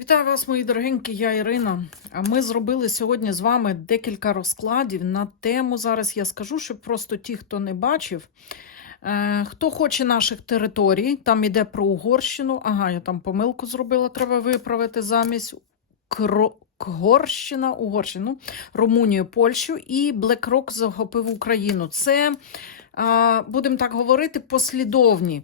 Вітаю вас, мої дорогенькі, я Ірина. А Ми зробили сьогодні з вами декілька розкладів на тему. Зараз я скажу, щоб просто ті, хто не бачив. Е, Хто хоче наших територій, там іде про Угорщину. Ага, я там помилку зробила, треба виправити замість Кро... Кгорщина, Угорщину, Румунію, Польщу і BlackRock захопив Україну. Це, будемо так говорити, послідовні.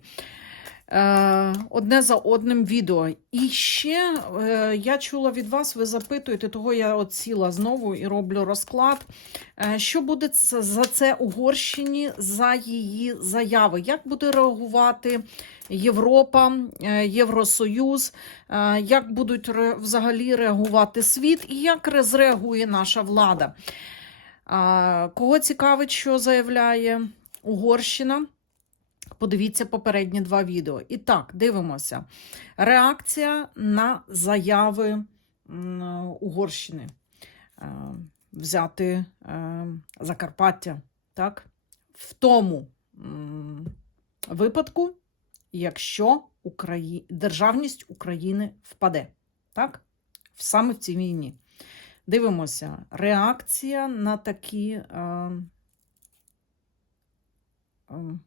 Е, одне за одним відео. І ще е, я чула від вас, ви запитуєте, того я от сіла знову і роблю розклад. Е, що буде за це Угорщині за її заяви? Як буде реагувати Європа, Євросоюз? Як будуть взагалі реагувати світ і як зреагує наша влада? Кого цікавить, що заявляє Угорщина? Подивіться попередні два відео. І так, дивимося. Реакція на заяви Угорщини. Е, Взяти е, Закарпаття. Так? В тому випадку, якщо Украї... державність України впаде. Так? Саме в цій війні. Дивимося. Реакція на такі. Е, е,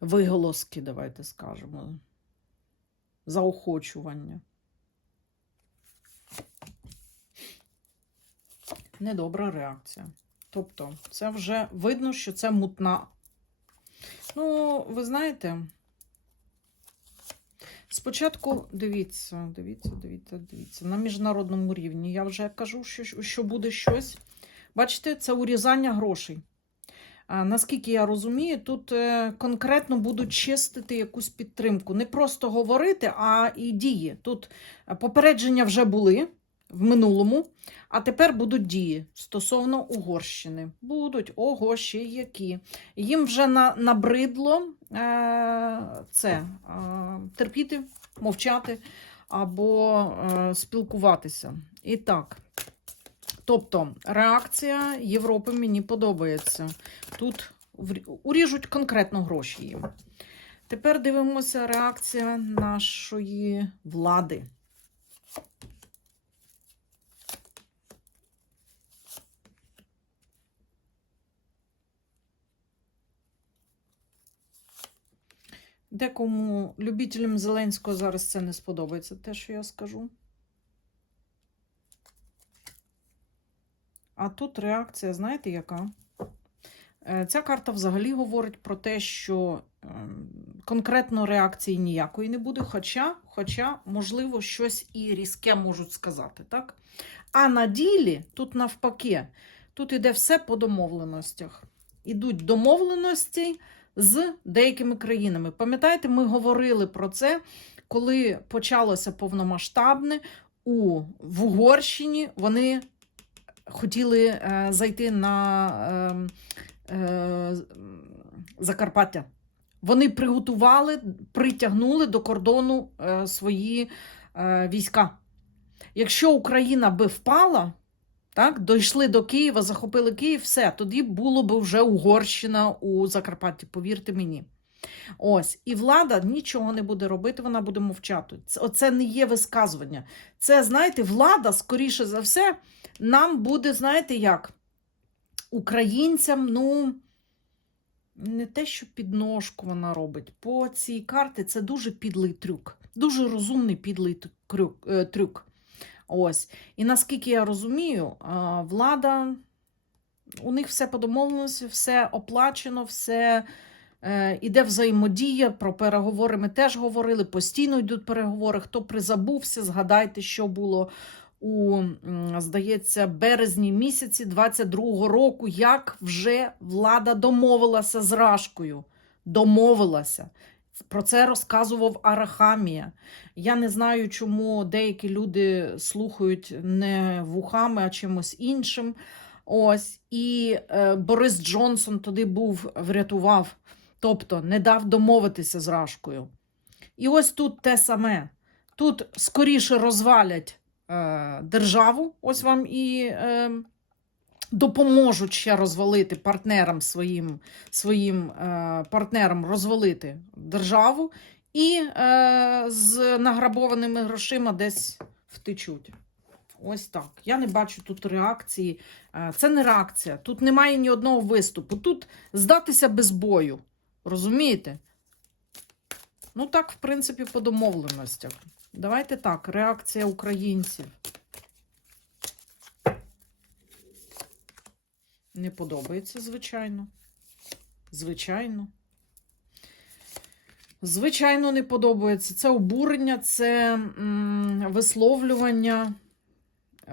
виголоски, давайте скажемо, заохочування. Недобра реакція. Тобто, це вже видно, що це мутна. Ну, ви знаєте, спочатку дивіться, дивіться, дивіться, дивіться. На міжнародному рівні я вже кажу, що, що буде щось. Бачите, це урізання грошей. Наскільки я розумію, тут е, конкретно будуть чистити якусь підтримку. Не просто говорити, а і дії. Тут е, попередження вже були в минулому, а тепер будуть дії стосовно Угорщини. Будуть ого, ще які. Їм вже на, набридло е, це терпіти, мовчати або спілкуватися. І так. Тобто реакція Європи мені подобається. Тут уріжуть конкретно гроші їм. Тепер дивимося реакція нашої влади. Декому любителям Зеленського зараз це не сподобається, те, що я скажу. Тут реакція, знаєте, яка? Е, Ця карта взагалі говорить про те, що ем, конкретно реакції ніякої не буде, хоча, хоча, можливо, щось і різке можуть сказати, так? А на ділі, тут навпаки, тут іде все по домовленостях. Ідуть домовленості з деякими країнами. Пам'ятаєте, ми говорили про це, коли почалося повномасштабне у Угорщині. Вони хотіли е, зайти на е, е, Закарпаття. Вони приготували, притягнули до кордону е, свої війська. Якщо Україна би впала, так, дійшли до Києва, захопили Київ, все, тоді було б вже Угорщина у Закарпатті, повірте мені. Ось, і влада нічого не буде робити, вона буде мовчати. Це, оце не є висказування. Це, знаєте, влада, скоріше за все, нам буде, знаєте, як українцям, ну, не те, що підножку вона робить. По цій карті це дуже підлий трюк. Дуже розумний підлий е, трюк. Ось. І наскільки я розумію, влада, у них все по домовленості, все оплачено, все іде взаємодія. Про переговори ми теж говорили. Постійно йдуть переговори. Хто призабувся, згадайте, що було у, здається, березні місяці 22-го року, як вже влада домовилася з Рашкою. Домовилася. Про це розказував Арахамія. Я не знаю, чому деякі люди слухають не вухами, а чимось іншим. Ось. І е, Борис Джонсон туди був, врятував, тобто не дав домовитися з Рашкою. І ось тут те саме. Тут скоріше розвалять е, державу, ось вам і е, допоможуть ще розвалити партнерам своїм, своїм е, партнерам розвалити державу. і е, з награбованими грошима десь втечуть. Ось так. Я не бачу тут реакції. Е, Це не реакція. Тут немає ні одного виступу. Тут здатися без бою. Розумієте? Ну, так, в принципі, по домовленостях. Давайте так, реакція українців. Не подобається, звичайно. Звичайно. Звичайно, не подобається. Це обурення, це висловлювання.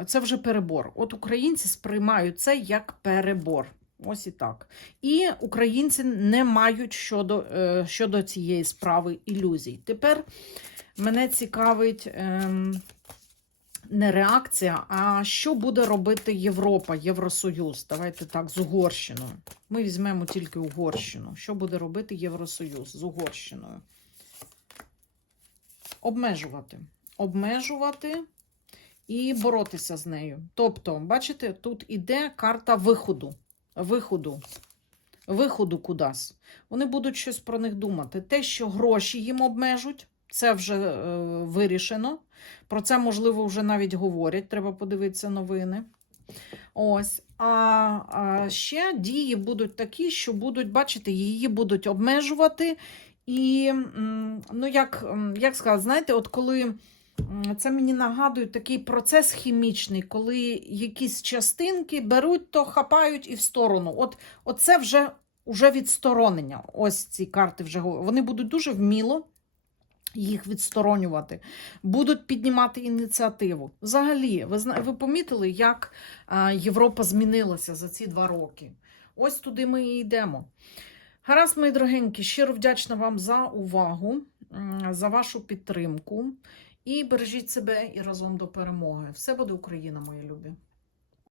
Це вже перебор. От українці сприймають це як перебор. Ось і так. І українці не мають щодо, е, щодо цієї справи ілюзій. Тепер мене цікавить ем, не реакція, а що буде робити Європа, Євросоюз. Давайте так, з Угорщиною. Ми візьмемо тільки Угорщину. Що буде робити Євросоюз з Угорщиною? Обмежувати. Обмежувати і боротися з нею. Тобто, бачите, тут іде карта виходу. Виходу. Виходу кудись. Вони будуть щось про них думати. Те, що гроші їм обмежуть, це вже е, вирішено. Про це, можливо, вже навіть говорять. Треба подивитися новини. Ось. А, а ще дії будуть такі, що будуть, бачите, її будуть обмежувати. І, ну, як, як сказати, знаєте, от коли це мені нагадує такий процес хімічний, коли якісь частинки беруть, то хапають і в сторону. От, от це вже, вже відсторонення. Ось ці карти вже. Вони будуть дуже вміло їх відсторонювати, будуть піднімати ініціативу. Взагалі, ви, ви помітили, як Європа змінилася за ці два роки? Ось туди ми і йдемо. Гаразд, мої дорогенькі, щиро вдячна вам за увагу, за вашу підтримку. І бережіть себе і разом до перемоги. Все буде Україна, мої любі.